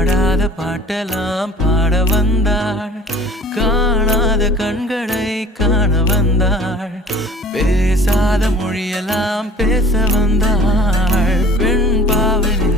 பாடாத பாட்டெல்லாம் பாட வந்தாள், காணாத கண்களை காண வந்தாள், பேசாத மொழியெல்லாம் பேச வந்தாள். பெண் பாவனை